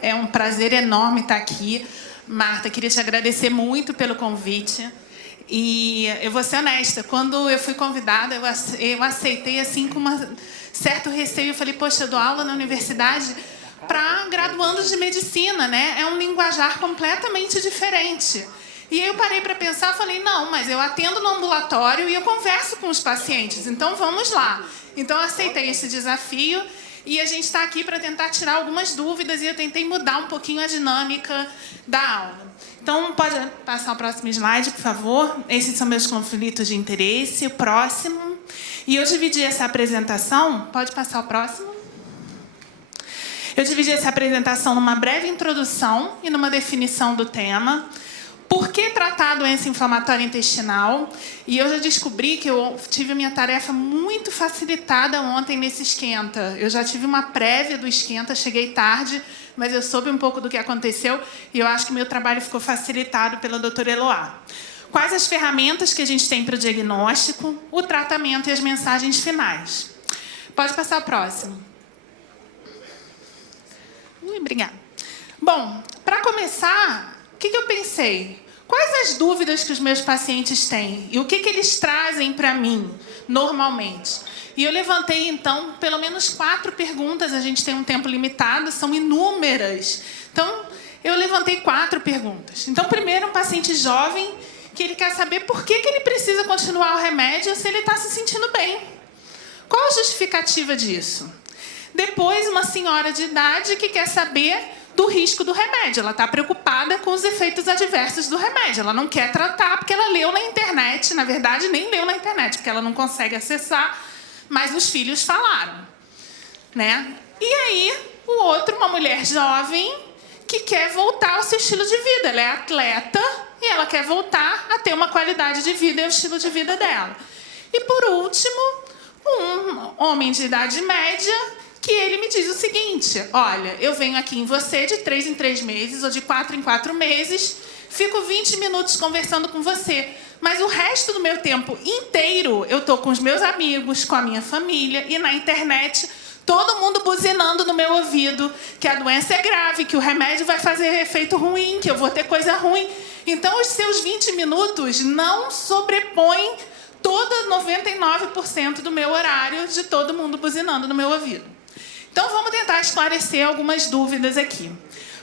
É um prazer enorme estar aqui. Marta, queria te agradecer muito pelo convite. E eu vou ser honesta, quando eu fui convidada, eu aceitei assim com um certo receio. Eu falei, poxa, eu dou aula na universidade para graduandos de medicina, né? É um linguajar completamente diferente. E aí eu parei para pensar, falei, não, mas eu atendo no ambulatório e eu converso com os pacientes, então vamos lá. Então eu aceitei esse desafio e a gente está aqui para tentar tirar algumas dúvidas e eu tentei mudar um pouquinho a dinâmica da aula. Então, pode passar o próximo slide, por favor. Esses são meus conflitos de interesse. O próximo. E eu dividi essa apresentação... Pode passar o próximo? Eu dividi essa apresentação numa breve introdução e numa definição do tema. Por que tratar a doença inflamatória intestinal? E eu já descobri que eu tive a minha tarefa muito facilitada ontem nesse esquenta. Eu já tive uma prévia do esquenta, cheguei tarde, mas eu soube um pouco do que aconteceu e eu acho que meu trabalho ficou facilitado pela doutora Eloá. Quais as ferramentas que a gente tem para o diagnóstico, o tratamento e as mensagens finais? Pode passar o próximo. Obrigada. Bom, para começar, o que eu pensei? Quais as dúvidas que os meus pacientes têm? E o que eles trazem para mim, normalmente? E eu levantei, então, pelo menos 4 perguntas. A gente tem um tempo limitado, são inúmeras. Então, eu levantei 4 perguntas. Então, primeiro, um paciente jovem que ele quer saber por que ele precisa continuar o remédio se ele está se sentindo bem. Qual a justificativa disso? Depois, uma senhora de idade que quer saber do risco do remédio. Ela está preocupada com os efeitos adversos do remédio. Ela não quer tratar porque ela leu na internet. Na verdade, nem leu na internet, porque ela não consegue acessar, mas os filhos falaram, né? E aí, o outro, uma mulher jovem que quer voltar ao seu estilo de vida. Ela é atleta e ela quer voltar a ter uma qualidade de vida e o estilo de vida dela. E, por último, um homem de idade média que ele me diz o seguinte, olha, eu venho aqui em você de 3 em 3 meses ou de 4 em 4 meses, fico 20 minutos conversando com você, mas o resto do meu tempo inteiro eu estou com os meus amigos, com a minha família e na internet, todo mundo buzinando no meu ouvido que a doença é grave, que o remédio vai fazer efeito ruim, que eu vou ter coisa ruim. Então, os seus 20 minutos não sobrepõem todo 99% do meu horário de todo mundo buzinando no meu ouvido. Então, vamos tentar esclarecer algumas dúvidas aqui.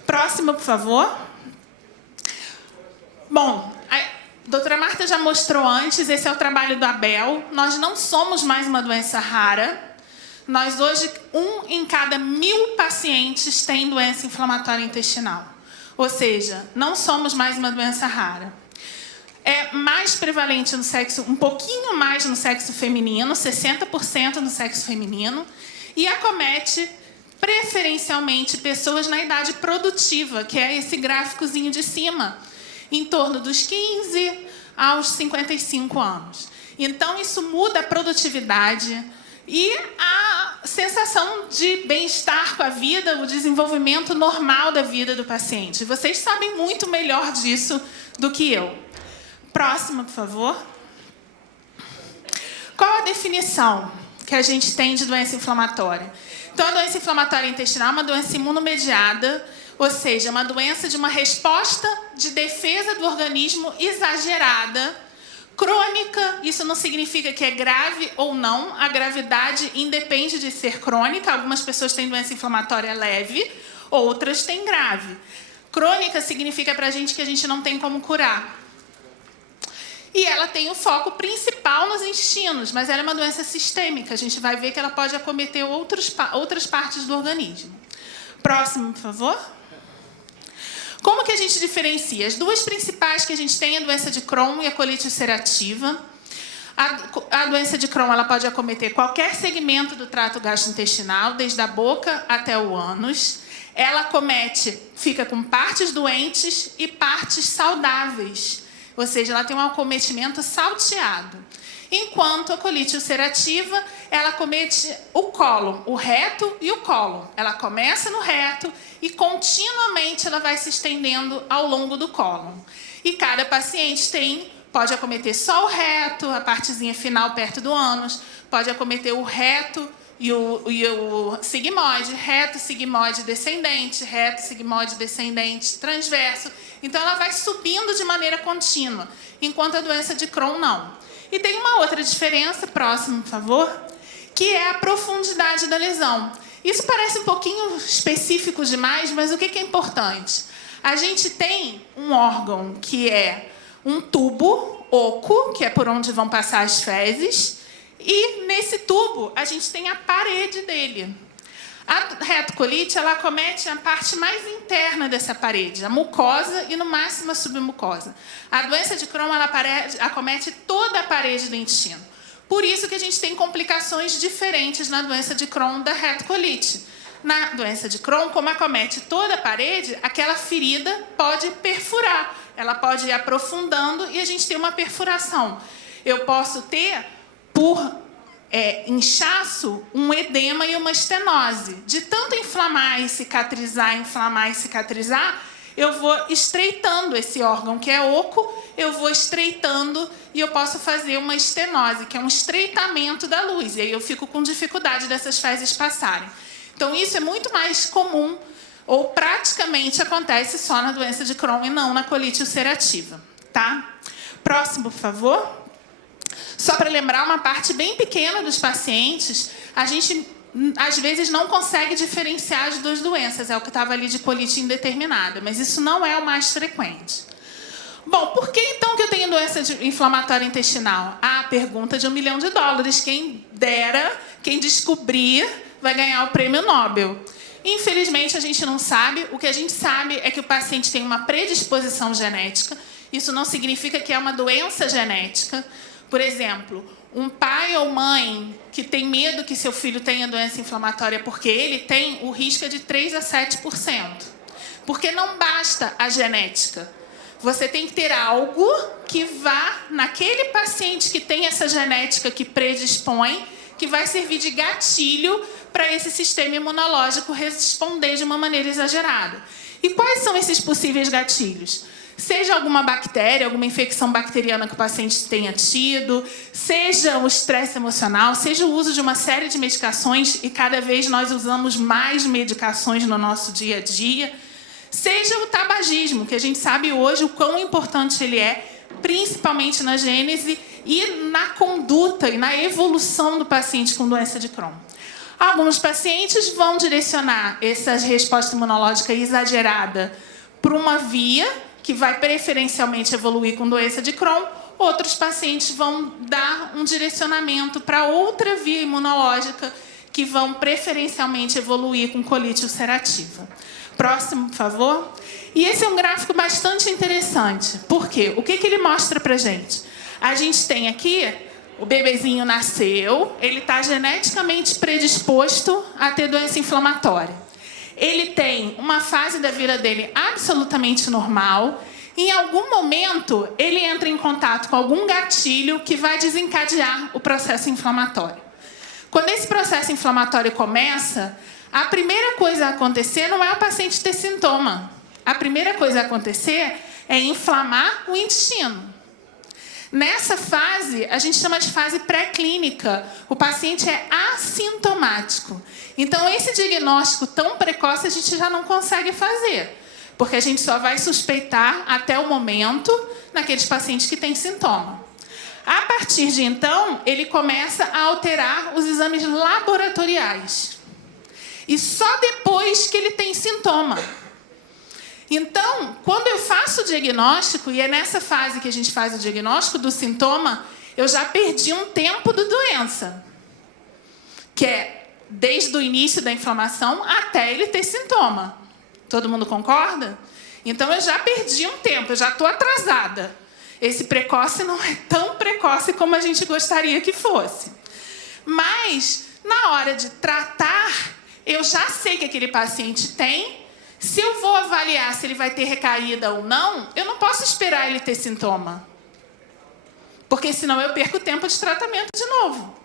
Próximo, por favor. Bom, a doutora Marta já mostrou antes, esse é o trabalho do Abel. Nós não somos mais uma doença rara. Nós, hoje, 1 em cada 1000 pacientes tem doença inflamatória intestinal. Ou seja, não somos mais uma doença rara. É mais prevalente no sexo, um pouquinho mais no sexo feminino, 60% no sexo feminino. E acomete, preferencialmente, pessoas na idade produtiva, que é esse gráficozinho de cima, em torno dos 15 aos 55 anos. Então, isso muda a produtividade e a sensação de bem-estar com a vida, o desenvolvimento normal da vida do paciente. Vocês sabem muito melhor disso do que eu. Próximo, por favor. Qual a definição que a gente tem de doença inflamatória? Então, a doença inflamatória intestinal é uma doença imunomediada, ou seja, uma doença de uma resposta de defesa do organismo exagerada, crônica. Isso não significa que é grave ou não, a gravidade independe de ser crônica. Algumas pessoas têm doença inflamatória leve, outras têm grave. Crônica significa para a gente que a gente não tem como curar. E ela tem o foco principal nos intestinos, mas ela é uma doença sistêmica. A gente vai ver que ela pode acometer outras partes do organismo. Próximo, por favor. Como que a gente diferencia? As 2 principais que a gente tem é a doença de Crohn e a colite ulcerativa. A doença de Crohn ela pode acometer qualquer segmento do trato gastrointestinal, desde a boca até o ânus. Ela fica com partes doentes e partes saudáveis. Ou seja, ela tem um acometimento salteado. Enquanto a colite ulcerativa, ela acomete o cólon, o reto e o cólon. Ela começa no reto e continuamente ela vai se estendendo ao longo do cólon. E cada paciente pode acometer só o reto, a partezinha final perto do ânus, pode acometer o reto e o sigmoide, reto, sigmoide, descendente, reto, sigmoide, descendente, transverso. Então, ela vai subindo de maneira contínua, enquanto a doença de Crohn não. E tem uma outra diferença, próximo, por favor, que é a profundidade da lesão. Isso parece um pouquinho específico demais, mas o que é importante? A gente tem um órgão que é um tubo oco, que é por onde vão passar as fezes, e nesse tubo a gente tem a parede dele. A retocolite, ela acomete a parte mais interna dessa parede, a mucosa e no máximo a submucosa. A doença de Crohn, ela acomete toda a parede do intestino. Por isso que a gente tem complicações diferentes na doença de Crohn da retocolite. Na doença de Crohn, como acomete toda a parede, aquela ferida pode perfurar. Ela pode ir aprofundando e a gente tem uma perfuração. Eu posso ter, por inchaço, um edema e uma estenose. De tanto inflamar e cicatrizar, eu vou estreitando esse órgão que é oco, eu vou estreitando e eu posso fazer uma estenose, que é um estreitamento da luz. E aí eu fico com dificuldade dessas fezes passarem. Então, isso é muito mais comum, ou praticamente acontece só na doença de Crohn e não na colite ulcerativa. Tá? Próximo, por favor. Só para lembrar, uma parte bem pequena dos pacientes, a gente, às vezes, não consegue diferenciar as duas doenças. É o que estava ali de colite indeterminada, mas isso não é o mais frequente. Bom, por que então que eu tenho doença inflamatória intestinal? Ah, pergunta de $1 milhão. Quem dera, quem descobrir, vai ganhar o prêmio Nobel. Infelizmente, a gente não sabe. O que a gente sabe é que o paciente tem uma predisposição genética. Isso não significa que é uma doença genética. Por exemplo, um pai ou mãe que tem medo que seu filho tenha doença inflamatória porque ele tem, o risco é de 3% a 7%. Porque não basta a genética. Você tem que ter algo que vá naquele paciente que tem essa genética que predispõe, que vai servir de gatilho para esse sistema imunológico responder de uma maneira exagerada. E quais são esses possíveis gatilhos? Seja alguma bactéria, alguma infecção bacteriana que o paciente tenha tido, seja o estresse emocional, seja o uso de uma série de medicações, e cada vez nós usamos mais medicações no nosso dia a dia, seja o tabagismo, que a gente sabe hoje o quão importante ele é, principalmente na gênese e na conduta e na evolução do paciente com doença de Crohn. Alguns pacientes vão direcionar essa resposta imunológica exagerada para uma via que vai preferencialmente evoluir com doença de Crohn. Outros pacientes vão dar um direcionamento para outra via imunológica que vão preferencialmente evoluir com colite ulcerativa. Próximo, por favor. E esse é um gráfico bastante interessante. Por quê? O que ele mostra para a gente? A gente tem aqui, o bebezinho nasceu, ele está geneticamente predisposto a ter doença inflamatória. Ele tem uma fase da vida dele absolutamente normal. Em algum momento, ele entra em contato com algum gatilho que vai desencadear o processo inflamatório. Quando esse processo inflamatório começa, a primeira coisa a acontecer não é o paciente ter sintoma. A primeira coisa a acontecer é inflamar o intestino. Nessa fase, a gente chama de fase pré-clínica. O paciente é assintomático. Então, esse diagnóstico tão precoce a gente já não consegue fazer, porque a gente só vai suspeitar até o momento naqueles pacientes que têm sintoma. A partir de então, ele começa a alterar os exames laboratoriais. E só depois que ele tem sintoma. Então, quando eu faço o diagnóstico, e é nessa fase que a gente faz o diagnóstico do sintoma, eu já perdi um tempo da doença, que é desde o início da inflamação até ele ter sintoma. Todo mundo concorda? Então, eu já perdi um tempo, eu já estou atrasada. Esse precoce não é tão precoce como a gente gostaria que fosse. Mas, na hora de tratar, eu já sei que aquele paciente tem. Se eu vou avaliar se ele vai ter recaída ou não, eu não posso esperar ele ter sintoma. Porque senão eu perco o tempo de tratamento de novo.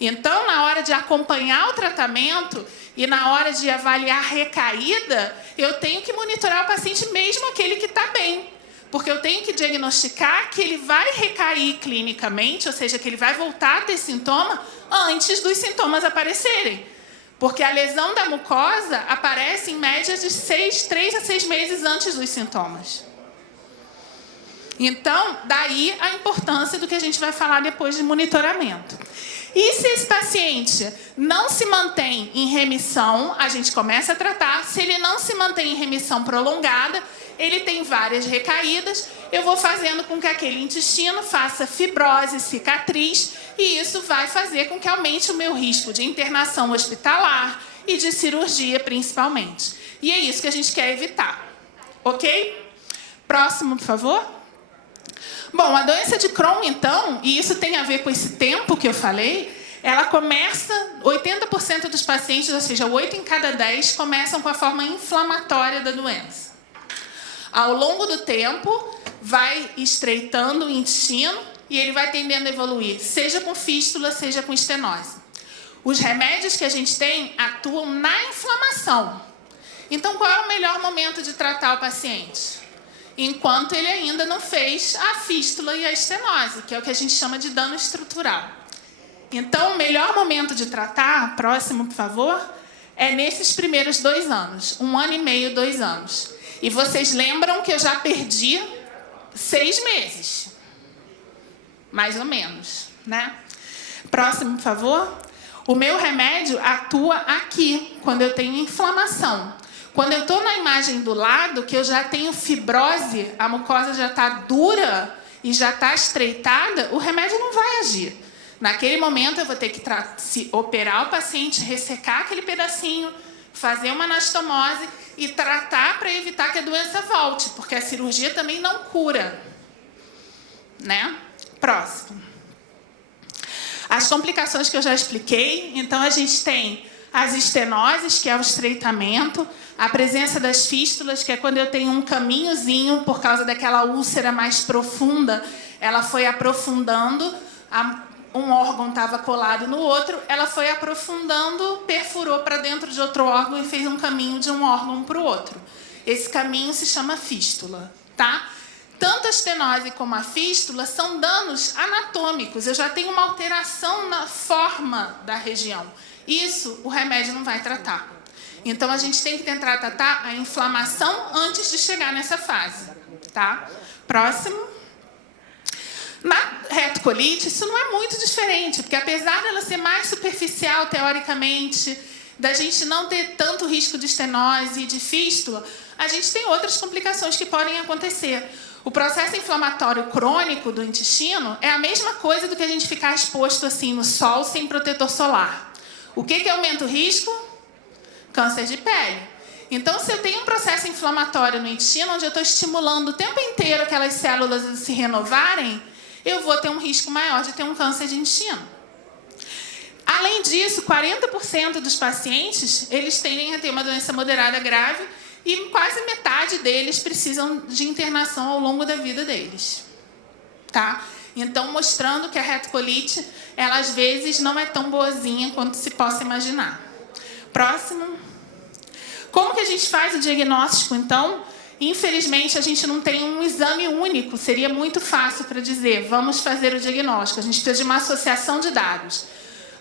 Então, na hora de acompanhar o tratamento e na hora de avaliar a recaída, eu tenho que monitorar o paciente, mesmo aquele que está bem. porque eu tenho que diagnosticar que ele vai recair clinicamente, ou seja, que ele vai voltar a ter sintoma antes dos sintomas aparecerem. Porque a lesão da mucosa aparece em média de 3 a 6 meses antes dos sintomas. Então, daí a importância do que a gente vai falar depois de monitoramento. E se esse paciente não se mantém em remissão, a gente começa a tratar. Se ele não se mantém em remissão prolongada, ele tem várias recaídas, eu vou fazendo com que aquele intestino faça fibrose, cicatriz, e isso vai fazer com que aumente o meu risco de internação hospitalar e de cirurgia, principalmente. E é isso que a gente quer evitar. Ok? Próximo, por favor. Bom, a doença de Crohn, então, e isso tem a ver com esse tempo que eu falei, ela começa, 80% dos pacientes, ou seja, 8 em cada 10, começam com a forma inflamatória da doença. Ao longo do tempo, vai estreitando o intestino e ele vai tendendo a evoluir, seja com fístula, seja com estenose. Os remédios que a gente tem atuam na inflamação. Então, qual é o melhor momento de tratar o paciente? Enquanto ele ainda não fez a fístula e a estenose, que é o que a gente chama de dano estrutural. Então, o melhor momento de tratar, próximo, por favor, é nesses primeiros 2 anos. 1 ano e meio, 2 anos. E vocês lembram que eu já perdi 6 meses. Mais ou menos, né? Próximo, por favor. O meu remédio atua aqui, quando eu tenho inflamação. Quando eu estou na imagem do lado, que eu já tenho fibrose, a mucosa já está dura e já está estreitada, o remédio não vai agir. Naquele momento, eu vou ter que operar o paciente, ressecar aquele pedacinho, fazer uma anastomose e tratar para evitar que a doença volte, porque a cirurgia também não cura. Né? Próximo. As complicações que eu já expliquei, então a gente tem as estenoses, que é o estreitamento, a presença das fístulas, que é quando eu tenho um caminhozinho, por causa daquela úlcera mais profunda, ela foi aprofundando, um órgão estava colado no outro, ela foi aprofundando, perfurou para dentro de outro órgão e fez um caminho de um órgão para o outro. Esse caminho se chama fístula, tá? Tanto a estenose como a fístula são danos anatômicos, eu já tenho uma alteração na forma da região. Isso o remédio não vai tratar. Então, a gente tem que tentar tratar a inflamação antes de chegar nessa fase. Tá? Próximo. Na retocolite, isso não é muito diferente, porque apesar dela ser mais superficial, teoricamente, da gente não ter tanto risco de estenose e de fístula, a gente tem outras complicações que podem acontecer. O processo inflamatório crônico do intestino é a mesma coisa do que a gente ficar exposto assim no sol sem protetor solar. O que aumenta o risco? Câncer de pele. Então, se eu tenho um processo inflamatório no intestino, onde eu estou estimulando o tempo inteiro aquelas células a se renovarem, eu vou ter um risco maior de ter um câncer de intestino. Além disso, 40% dos pacientes, eles tendem a ter uma doença moderada grave e quase metade deles precisam de internação ao longo da vida deles. Tá? Então, mostrando que a retocolite, ela às vezes não é tão boazinha quanto se possa imaginar. Próximo. Como que a gente faz o diagnóstico, então? Infelizmente, a gente não tem um exame único. Seria muito fácil para dizer, vamos fazer o diagnóstico. A gente precisa de uma associação de dados.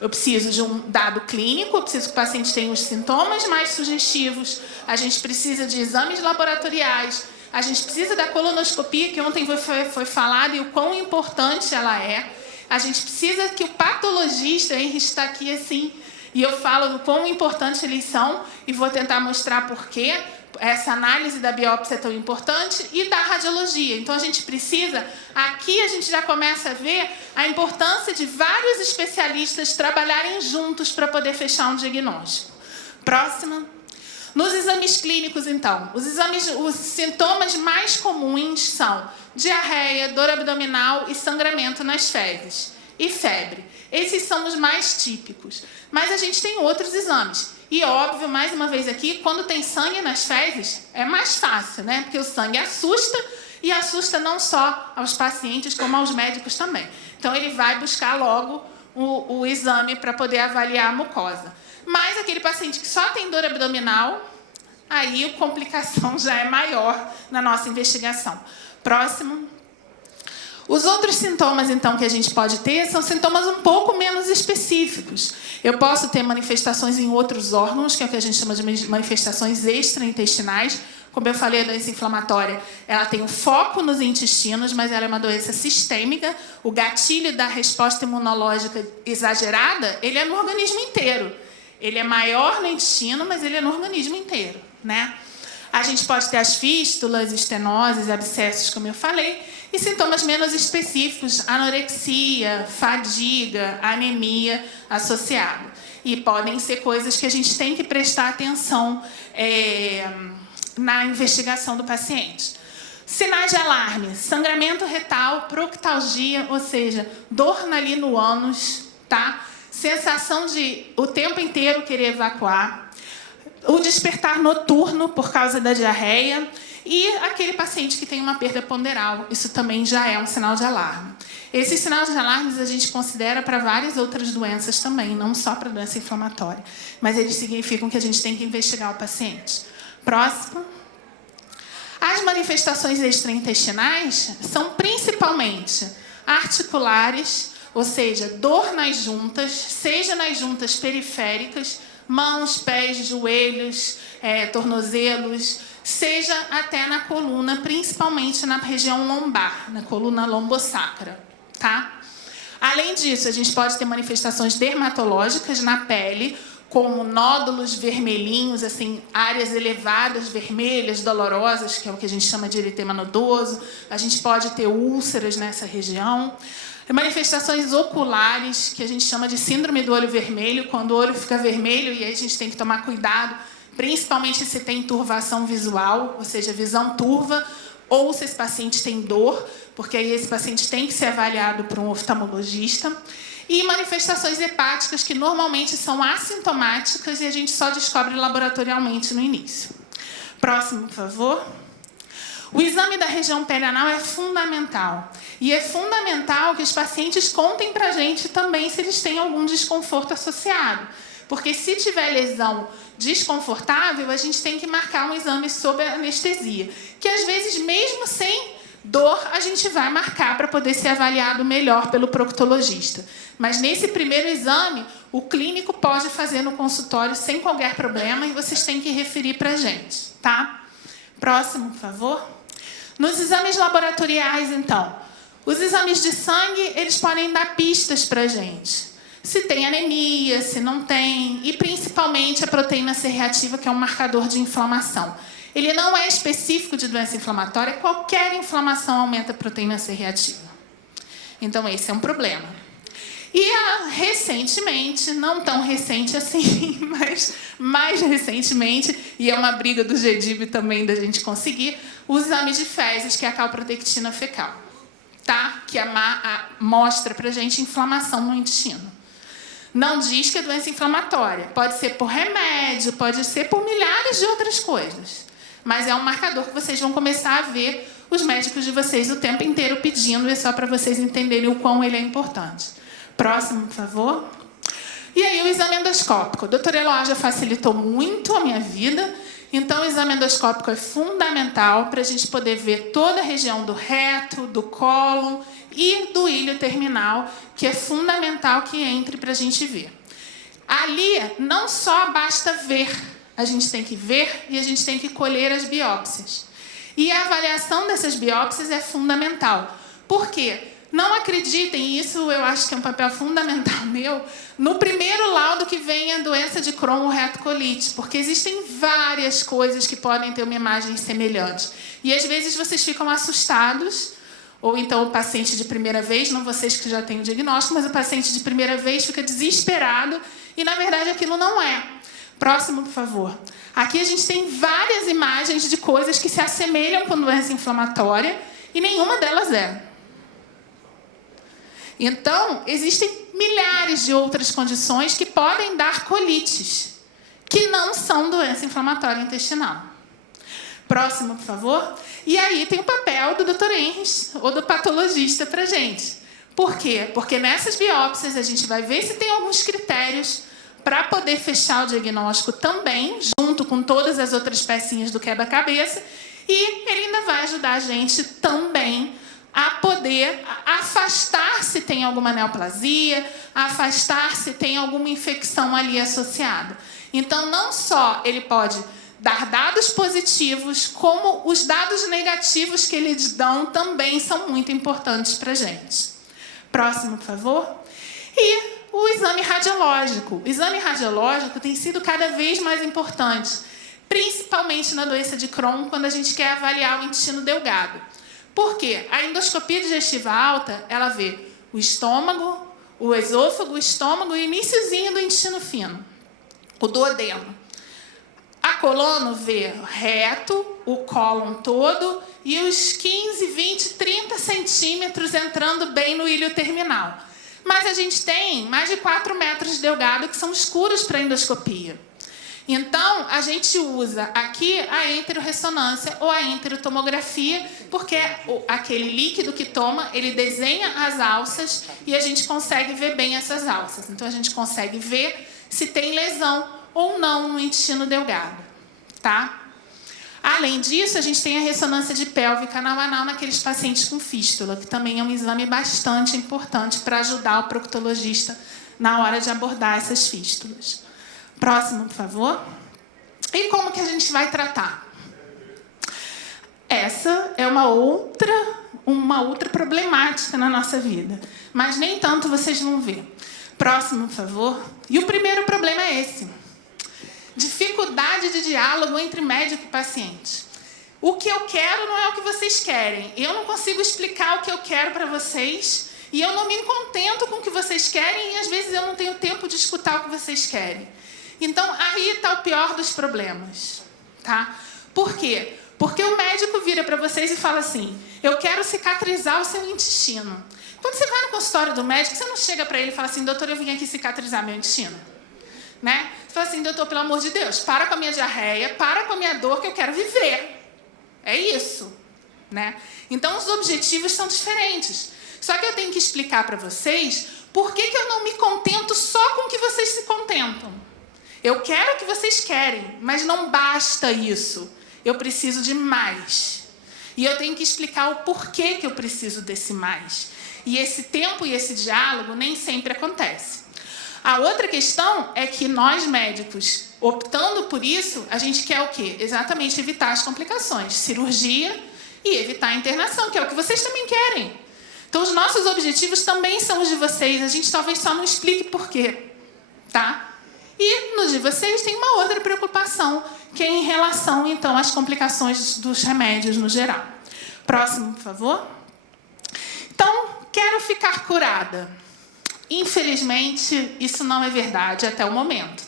Eu preciso de um dado clínico, eu preciso que o paciente tenha os sintomas mais sugestivos, a gente precisa de exames laboratoriais, a gente precisa da colonoscopia, que ontem foi falado, e o quão importante ela é. A gente precisa que o patologista, Henry está aqui assim, e eu falo do quão importante eles são, e vou tentar mostrar por quê. Essa análise da biópsia é tão importante, e da radiologia. Então, a gente precisa, aqui a gente já começa a ver a importância de vários especialistas trabalharem juntos para poder fechar um diagnóstico. Próxima. Nos exames clínicos, então, os sintomas mais comuns são diarreia, dor abdominal e sangramento nas fezes. E febre. Esses são os mais típicos. Mas a gente tem outros exames. E, óbvio, mais uma vez aqui, quando tem sangue nas fezes, é mais fácil, né? Porque o sangue assusta, e assusta não só aos pacientes, como aos médicos também. Então, ele vai buscar logo o exame para poder avaliar a mucosa. Mas aquele paciente que só tem dor abdominal, aí a complicação já é maior na nossa investigação. Próximo. Os outros sintomas, então, que a gente pode ter são sintomas um pouco menos específicos. Eu posso ter manifestações em outros órgãos, que é o que a gente chama de manifestações extraintestinais. Como eu falei, a doença inflamatória, ela tem um foco nos intestinos, mas ela é uma doença sistêmica. O gatilho da resposta imunológica exagerada, ele é no organismo inteiro. Ele é maior no intestino, mas ele é no organismo inteiro, né? A gente pode ter as fístulas, estenoses, abscessos, como eu falei, e sintomas menos específicos, anorexia, fadiga, anemia associado. E podem ser coisas que a gente tem que prestar atenção na investigação do paciente. Sinais de alarme: sangramento retal, proctalgia, ou seja, dor ali no ânus, tá? Sensação de o tempo inteiro querer evacuar, o despertar noturno por causa da diarreia e aquele paciente que tem uma perda ponderal. Isso também já é um sinal de alarme. Esses sinais de alarme a gente considera para várias outras doenças também, não só para doença inflamatória, mas eles significam que a gente tem que investigar o paciente. Próximo. As manifestações extraintestinais são principalmente articulares, ou seja, dor nas juntas, seja nas juntas periféricas, mãos, pés, joelhos, tornozelos, seja até na coluna, principalmente na região lombar, na coluna lombosacra, tá? Além disso, a gente pode ter manifestações dermatológicas na pele, como nódulos vermelhinhos, assim, áreas elevadas, vermelhas, dolorosas, que é o que a gente chama de eritema nodoso. A gente pode ter úlceras nessa região. Manifestações oculares, que a gente chama de síndrome do olho vermelho, quando o olho fica vermelho, e aí a gente tem que tomar cuidado, principalmente se tem turvação visual, ou seja, visão turva, ou se esse paciente tem dor, porque aí esse paciente tem que ser avaliado por um oftalmologista. E manifestações hepáticas, que normalmente são assintomáticas e a gente só descobre laboratorialmente no início. Próximo, por favor. O exame da região perianal é fundamental. E é fundamental que os pacientes contem para a gente também se eles têm algum desconforto associado. Porque se tiver lesão desconfortável, a gente tem que marcar um exame sob anestesia. Que às vezes, mesmo sem dor, a gente vai marcar para poder ser avaliado melhor pelo proctologista. Mas nesse primeiro exame, o clínico pode fazer no consultório sem qualquer problema e vocês têm que referir para a gente, tá? Próximo, por favor. Nos exames laboratoriais, então, os exames de sangue, eles podem dar pistas para a gente. Se tem anemia, se não tem, e principalmente a proteína C reativa, que é um marcador de inflamação. Ele não é específico de doença inflamatória, qualquer inflamação aumenta a proteína C reativa. Então, esse é um problema. E recentemente, não tão recente assim, mas mais recentemente, e é uma briga do GDIB também da gente conseguir, o exame de fezes, que é a calprotectina fecal, tá? Que mostra pra gente inflamação no intestino. Não diz que é doença inflamatória. Pode ser por remédio, pode ser por milhares de outras coisas. Mas é um marcador que vocês vão começar a ver os médicos de vocês o tempo inteiro pedindo, e é só para vocês entenderem o quão ele é importante. Próximo, por favor. E aí, o exame endoscópico. O doutor Eloá já facilitou muito a minha vida, então o exame endoscópico é fundamental para a gente poder ver toda a região do reto, do cólon e do ilho terminal, que é fundamental que entre para a gente ver. Ali, não só basta ver, a gente tem que ver e a gente tem que colher as biópsias. E a avaliação dessas biópsias é fundamental. Por quê? Não acreditem, isso eu acho que é um papel fundamental meu, no primeiro laudo que vem a doença de Crohn ou retocolite, porque existem várias coisas que podem ter uma imagem semelhante. E às vezes vocês ficam assustados, ou então o paciente de primeira vez, não vocês que já têm o diagnóstico, mas o paciente de primeira vez fica desesperado e, na verdade, aquilo não é. Próximo, por favor. Aqui a gente tem várias imagens de coisas que se assemelham com doença inflamatória e nenhuma delas é. Então, existem milhares de outras condições que podem dar colites, que não são doença inflamatória intestinal. Próximo, por favor. E aí tem o papel do Dr. Henrich, ou do patologista, para a gente. Por quê? Porque nessas biópsias a gente vai ver se tem alguns critérios para poder fechar o diagnóstico também, junto com todas as outras pecinhas do quebra-cabeça, e ele ainda vai ajudar a gente também a poder afastar se tem alguma neoplasia, afastar se tem alguma infecção ali associada. Então, não só ele pode dar dados positivos, como os dados negativos que eles dão também são muito importantes para a gente. Próximo, por favor. E o exame radiológico. O exame radiológico tem sido cada vez mais importante, principalmente na doença de Crohn, quando a gente quer avaliar o intestino delgado. Por quê? A endoscopia digestiva alta, ela vê o estômago, o esôfago, o estômago e o iniciozinho do intestino fino, o duodeno. A colono vê reto, o cólon todo e os 15, 20, 30 centímetros entrando bem no ilho terminal. Mas a gente tem mais de 4 metros de delgado que são escuros para endoscopia. Então, a gente usa aqui a enterorressonância ou a enterotomografia, porque aquele líquido que toma, ele desenha as alças e a gente consegue ver bem essas alças. Então, a gente consegue ver se tem lesão ou não no intestino delgado, tá? Além disso, a gente tem a ressonância de pelve canal anal naqueles pacientes com fístula, que também é um exame bastante importante para ajudar o proctologista na hora de abordar essas fístulas. Próximo, por favor. E como que a gente vai tratar? Essa é uma outra problemática na nossa vida, mas nem tanto vocês vão ver. Próximo, por favor. E o primeiro problema é esse: dificuldade de diálogo entre médico e paciente. O que eu quero não é o que vocês querem. Eu não consigo explicar o que eu quero para vocês e eu não me contento com o que vocês querem e às vezes eu não tenho tempo de escutar o que vocês querem. Então, aí está o pior dos problemas, tá? Por quê? Porque o médico vira para vocês e fala assim: eu quero cicatrizar o seu intestino. Quando você vai no consultório do médico, você não chega para ele e fala assim: doutor, eu vim aqui cicatrizar meu intestino. Né? Você fala assim: doutor, pelo amor de Deus, para com a minha diarreia, para com a minha dor, que eu quero viver. É isso. Né? Então, os objetivos são diferentes. Só que eu tenho que explicar para vocês por que eu não me contento só com o que vocês se contentam. Eu quero o que vocês querem, mas não basta isso. Eu preciso de mais. E eu tenho que explicar o porquê que eu preciso desse mais. E esse tempo e esse diálogo nem sempre acontece. A outra questão é que nós, médicos, optando por isso, a gente quer o quê? Exatamente evitar as complicações, cirurgia e evitar a internação, que é o que vocês também querem. Então, os nossos objetivos também são os de vocês. A gente talvez só não explique por quê, tá? E no de vocês tem uma outra preocupação, que é em relação, então, às complicações dos remédios no geral. Próximo, por favor. Então, quero ficar curada. Infelizmente, isso não é verdade até o momento.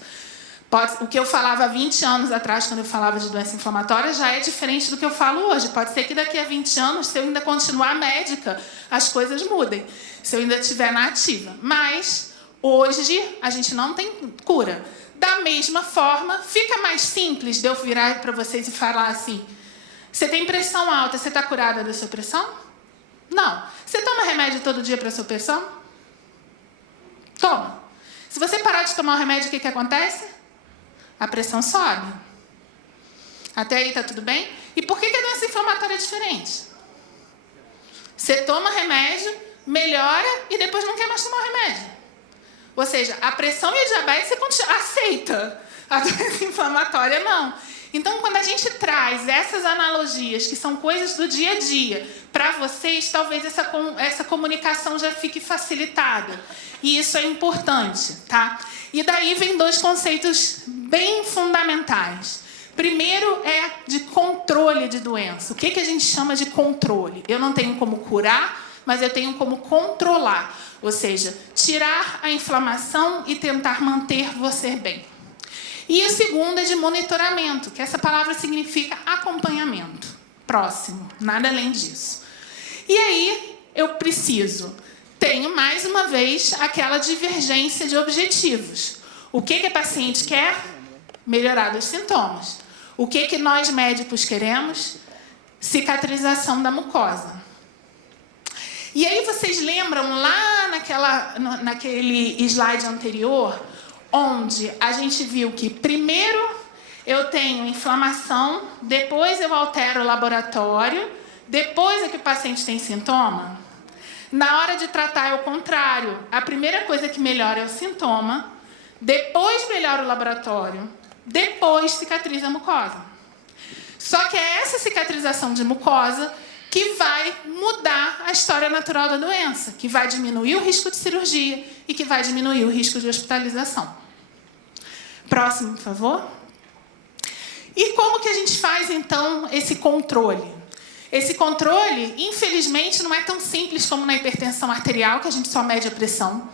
O que eu falava há 20 anos atrás, quando eu falava de doença inflamatória, já é diferente do que eu falo hoje. Pode ser que daqui a 20 anos, se eu ainda continuar médica, as coisas mudem. Se eu ainda estiver na ativa. Mas, hoje, a gente não tem cura. Da mesma forma, fica mais simples de eu virar para vocês e falar assim: você tem pressão alta, você está curada da sua pressão? Não. Você toma remédio todo dia para a sua pressão? Toma. Se você parar de tomar o remédio, o que acontece? A pressão sobe. Até aí está tudo bem? E por que a doença inflamatória é diferente? Você toma remédio, melhora e depois não quer mais tomar o remédio. Ou seja, a pressão e a diabetes você aceita. A doença inflamatória não. Então, quando a gente traz essas analogias, que são coisas do dia a dia, para vocês, talvez essa comunicação já fique facilitada. E isso é importante, tá? E daí vem 2 conceitos bem fundamentais. Primeiro é de controle de doença. O que a gente chama de controle? Eu não tenho como curar, mas eu tenho como controlar. Ou seja, tirar a inflamação e tentar manter você bem. E o segundo é de monitoramento, que essa palavra significa acompanhamento. Próximo, nada além disso. E aí, eu tenho mais uma vez aquela divergência de objetivos. O que a paciente quer? Melhorar dos sintomas. O que nós médicos queremos? Cicatrização da mucosa. E aí vocês lembram lá naquele slide anterior, onde a gente viu que primeiro eu tenho inflamação, depois eu altero o laboratório, depois é que o paciente tem sintoma. Na hora de tratar é o contrário. A primeira coisa que melhora é o sintoma, depois melhora o laboratório, depois cicatriza a mucosa. Só que é essa cicatrização de mucosa que vai mudar a história natural da doença, que vai diminuir o risco de cirurgia e que vai diminuir o risco de hospitalização. Próximo, por favor. E como que a gente faz, então, esse controle? Esse controle, infelizmente, não é tão simples como na hipertensão arterial, que a gente só mede a pressão.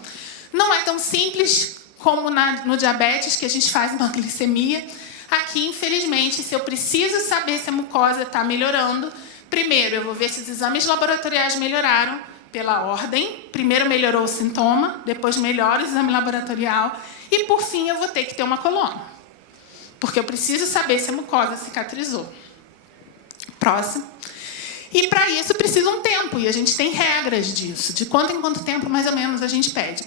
Não é tão simples como no diabetes, que a gente faz uma glicemia. Aqui, infelizmente, se eu preciso saber se a mucosa está melhorando, primeiro eu vou ver se os exames laboratoriais melhoraram pela ordem. Primeiro melhorou o sintoma, depois melhora o exame laboratorial e, por fim, eu vou ter que ter uma coluna. Porque eu preciso saber se a mucosa cicatrizou. Próximo. E, para isso, precisa um tempo. E a gente tem regras disso. De quanto em quanto tempo, mais ou menos, a gente pede.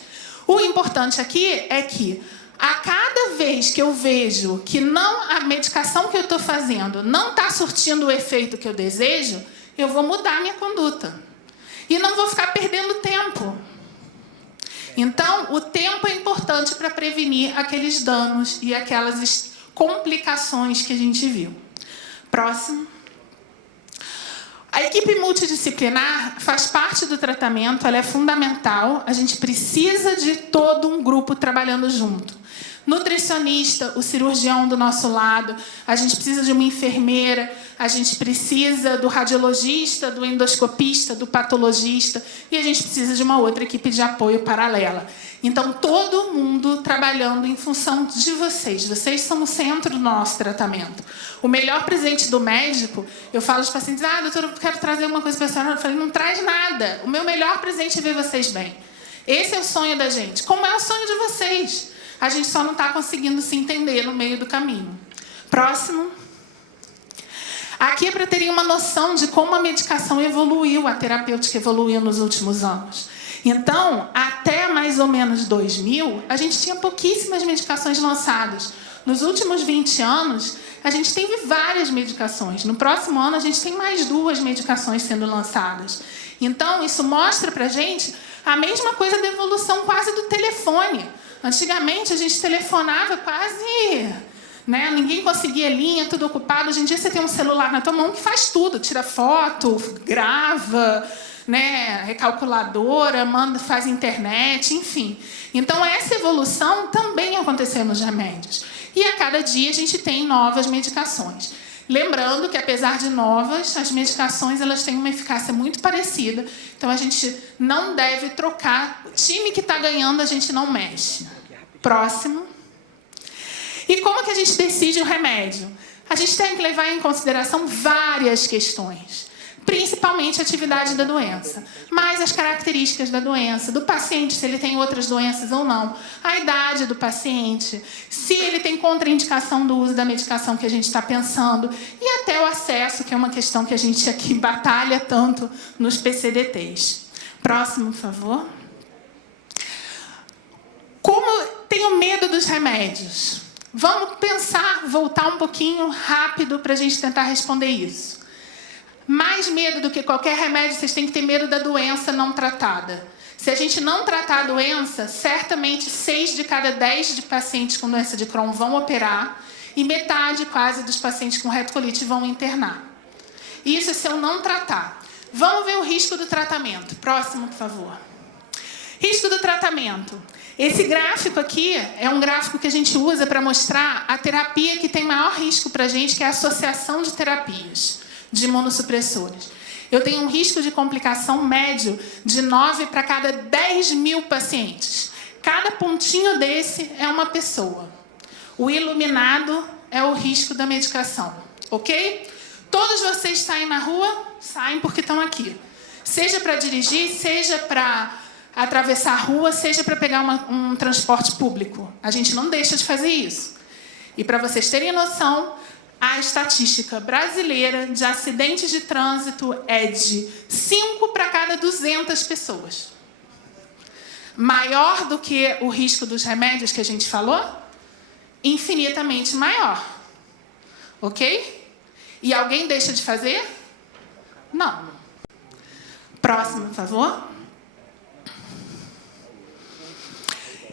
O importante aqui é que, a cada vez que eu vejo que a medicação que eu estou fazendo não está surtindo o efeito que eu desejo, eu vou mudar a minha conduta. E não vou ficar perdendo tempo. Então, o tempo é importante para prevenir aqueles danos e aquelas complicações que a gente viu. Próximo. A equipe multidisciplinar faz parte do tratamento, ela é fundamental. A gente precisa de todo um grupo trabalhando junto. Nutricionista, o cirurgião do nosso lado, a gente precisa de uma enfermeira, a gente precisa do radiologista, do endoscopista, do patologista e a gente precisa de uma outra equipe de apoio paralela. Então, todo mundo trabalhando em função de vocês. Vocês são o centro do nosso tratamento. O melhor presente do médico, eu falo aos pacientes, doutora, eu quero trazer uma coisa para a senhora. Eu falei, não traz nada. O meu melhor presente é ver vocês bem. Esse é o sonho da gente. Como é o sonho de vocês? A gente só não está conseguindo se entender no meio do caminho. Próximo. Aqui é para terem uma noção de como a medicação evoluiu, a terapêutica evoluiu nos últimos anos. Então, até mais ou menos 2000, a gente tinha pouquíssimas medicações lançadas. Nos últimos 20 anos, a gente teve várias medicações. No próximo ano, a gente tem mais 2 medicações sendo lançadas. Então, isso mostra para a gente a mesma coisa da evolução quase do telefone. Antigamente, a gente telefonava quase... ninguém conseguia linha, tudo ocupado. Hoje em dia, você tem um celular na tua mão que faz tudo. Tira foto, grava, recalculadora, faz internet, enfim. Então, essa evolução também aconteceu nos remédios. E, a cada dia, a gente tem novas medicações. Lembrando que, apesar de novas, as medicações elas têm uma eficácia muito parecida. Então, a gente não deve trocar. O time que está ganhando, a gente não mexe. Próximo. E como que a gente decide o remédio? A gente tem que levar em consideração várias questões. Principalmente a atividade da doença. Mas as características da doença, do paciente, se ele tem outras doenças ou não. A idade do paciente, se ele tem contraindicação do uso da medicação que a gente está pensando. E até o acesso, que é uma questão que a gente aqui batalha tanto nos PCDTs. Próximo, por favor. Como tenho medo dos remédios? Vamos voltar um pouquinho rápido para a gente tentar responder isso. Mais medo do que qualquer remédio, vocês têm que ter medo da doença não tratada. Se a gente não tratar a doença, certamente 6 de cada 10 de pacientes com doença de Crohn vão operar e metade quase dos pacientes com retocolite vão internar. Isso é se eu não tratar. Vamos ver o risco do tratamento. Próximo, por favor. Risco do tratamento. Esse gráfico aqui é um gráfico que a gente usa para mostrar a terapia que tem maior risco para a gente, que é a associação de terapias de imunossupressores. Eu tenho um risco de complicação médio de 9 para cada 10 mil pacientes. Cada pontinho desse é uma pessoa. O iluminado é o risco da medicação, ok? Todos vocês saem na rua, saem porque estão aqui. Seja para dirigir, seja para atravessar a rua, seja para pegar um transporte público. A gente não deixa de fazer isso. E para vocês terem noção, a estatística brasileira de acidentes de trânsito é de 5 para cada 200 pessoas. maior do que o risco dos remédios que a gente falou? Infinitamente maior. Ok? E alguém deixa de fazer? Não. Próximo, por favor.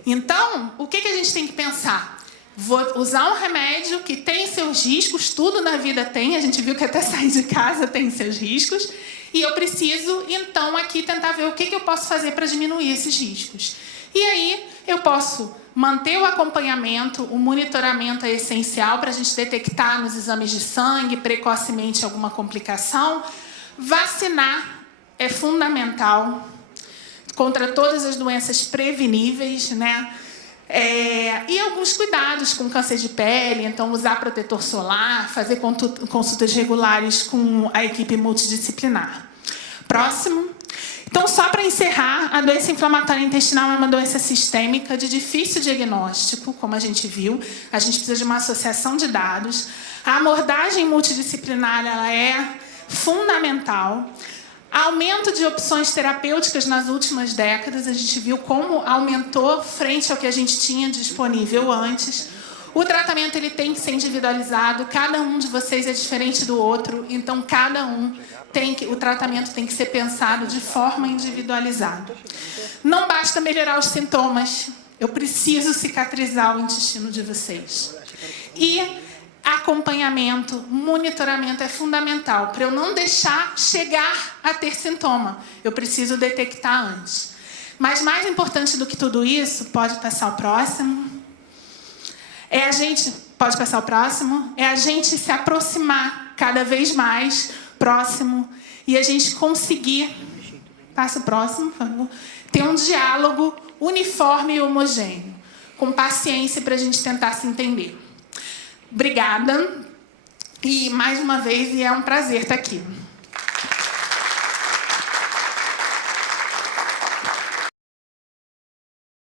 Então, o que a gente tem que pensar? Vou usar um remédio que tem seus riscos, tudo na vida tem, a gente viu que até sair de casa tem seus riscos, e eu preciso, então, aqui tentar ver o que eu posso fazer para diminuir esses riscos. E aí, eu posso manter o acompanhamento, o monitoramento é essencial para a gente detectar nos exames de sangue precocemente alguma complicação. Vacinar é fundamental contra todas as doenças preveníveis, né? E alguns cuidados com câncer de pele, então usar protetor solar, fazer consultas regulares com a equipe multidisciplinar. Próximo. Então, só para encerrar, a doença inflamatória intestinal é uma doença sistêmica de difícil diagnóstico, como a gente viu. A gente precisa de uma associação de dados. A abordagem multidisciplinar ela é fundamental. Aumento de opções terapêuticas nas últimas décadas, a gente viu como aumentou frente ao que a gente tinha disponível antes. O tratamento ele tem que ser individualizado, cada um de vocês é diferente do outro, então cada um o tratamento tem que ser pensado de forma individualizada. Não basta melhorar os sintomas, eu preciso cicatrizar o intestino de vocês. E acompanhamento, monitoramento é fundamental para eu não deixar chegar a ter sintoma. Eu preciso detectar antes. Mas mais importante do que tudo isso, pode passar o próximo, é a gente se aproximar cada vez mais próximo e a gente conseguir, passa o próximo, por favor, ter um diálogo uniforme e homogêneo, com paciência para a gente tentar se entender. Obrigada. E, mais uma vez, é um prazer estar aqui.